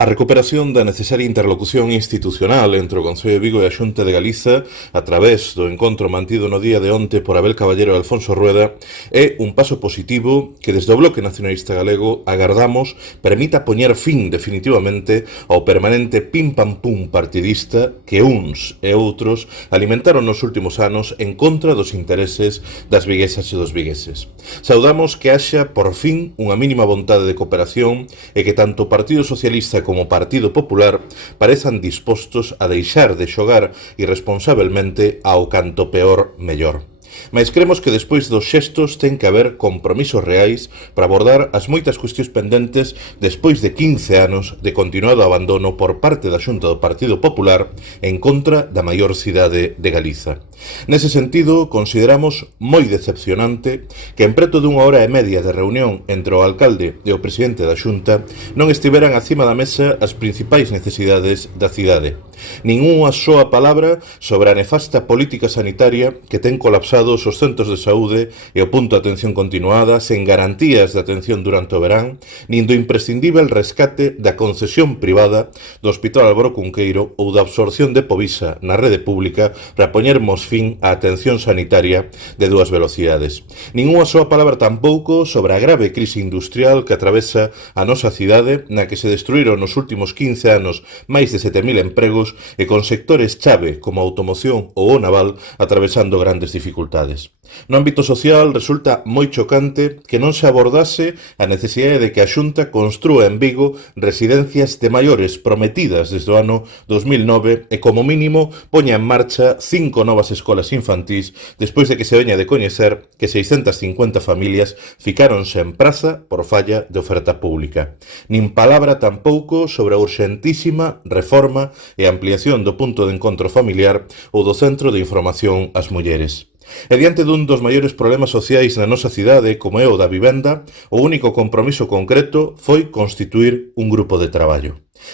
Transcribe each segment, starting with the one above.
A recuperación da necesaria interlocución institucional entre o Concello de Vigo e a Xunta de Galiza a través do encontro mantido no día de onte por Abel Caballero e Alfonso Rueda é un paso positivo que desde o Bloque Nacionalista Galego agardamos permita poñer fin definitivamente ao permanente pim-pam-pum partidista que uns e outros alimentaron nos últimos anos en contra dos intereses das viguesas e dos vigueses. Saudamos que haxa por fin unha mínima vontade de cooperación e que tanto o Partido Socialista como Partido Popular parezan dispostos a deixar de xogar irresponsablemente ao canto peor mellor. Mais cremos que despois dos xestos ten que haber compromisos reais para abordar as moitas cuestións pendentes despois de 15 anos de continuado abandono por parte da Xunta do Partido Popular en contra da maior cidade de Galiza. Nese sentido, consideramos moi decepcionante que en preto dunha hora e media de reunión entre o alcalde e o presidente da Xunta non estiveran acima da mesa as principais necesidades da cidade. Nin unha soa palabra sobre a nefasta política sanitaria que ten colapsado os centros de saúde e o punto de atención continuada sen garantías de atención durante o verán, nin do imprescindível rescate da concesión privada do Hospital Álvaro Cunqueiro ou da absorción de Povisa na rede pública para poñermos fin á atención sanitaria de dúas velocidades. Nin unha soa palabra tampouco sobre a grave crise industrial que atravesa a nosa cidade na que se destruíron nos últimos 15 anos máis de 7.000 empregos e con sectores chave como a automoción ou o naval atravesando grandes dificultades. No ámbito social resulta moi chocante que non se abordase a necesidade de que a Xunta construa en Vigo residencias de maiores prometidas desde o ano 2009 e como mínimo poña en marcha 5 novas escolas infantís despois de que se veña de coñecer que 650 familias ficáronse en praza por falla de oferta pública. Nin palabra tampouco sobre a urxentísima reforma e ampliación do punto de encontro familiar ou do Centro de Información ás Mulleres. E diante dun dos maiores problemas sociais na nosa cidade, como é o da vivenda, o único compromiso concreto foi constituir un grupo de traballo.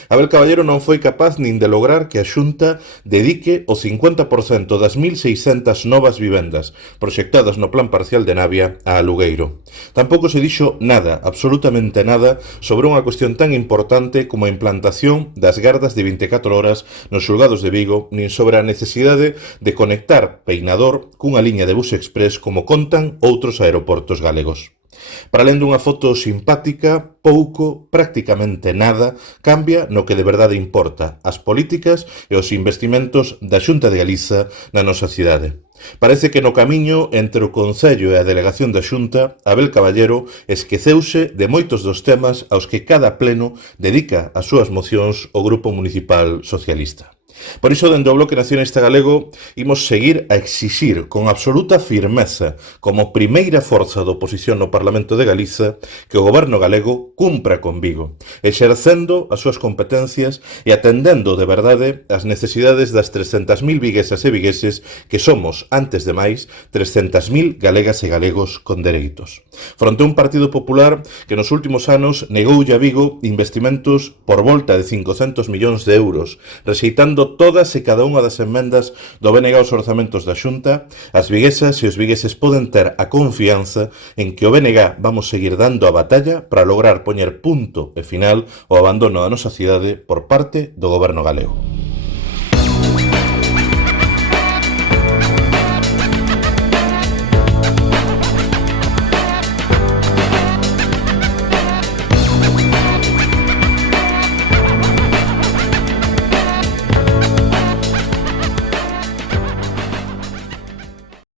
Abel Caballero non foi capaz nin de lograr que a Xunta dedique o 50% das 1.600 novas vivendas proxectadas no Plan Parcial de Navia a alugueiro. Tampouco se dixo nada, absolutamente nada, sobre unha cuestión tan importante como a implantación das gardas de 24 horas nos xulgados de Vigo, nin sobre a necesidade de conectar Peinador cunha liña de bus express como contan outros aeroportos galegos. Para alén dunha foto simpática, pouco, prácticamente nada, cambia no que de verdade importa, as políticas e os investimentos da Xunta de Galiza na nosa cidade. Parece que no camiño entre o Concello e a delegación da Xunta, Abel Caballero esqueceuse de moitos dos temas aos que cada pleno dedica as súas mocións o Grupo Municipal Socialista. Por iso, dende o Bloque Nacionalista Galego, imos seguir a exixir con absoluta firmeza, como primeira forza da oposición no Parlamento de Galiza, que o Goberno galego cumpra con Vigo, exercendo as súas competencias e atendendo de verdade as necesidades das 300.000 viguesas e vigueses que somos, antes de máis, 300.000 galegas e galegos con dereitos. Fronte a un Partido Popular que nos últimos anos negoulle a Vigo investimentos por volta de 500 millóns de euros, rexeitando todas e cada unha das emendas do BNG aos orzamentos da Xunta, as viguesas e os vigueses poden ter a confianza en que o BNG vamos seguir dando a batalla para lograr poñer punto e final ao abandono da nosa cidade por parte do Goberno galego.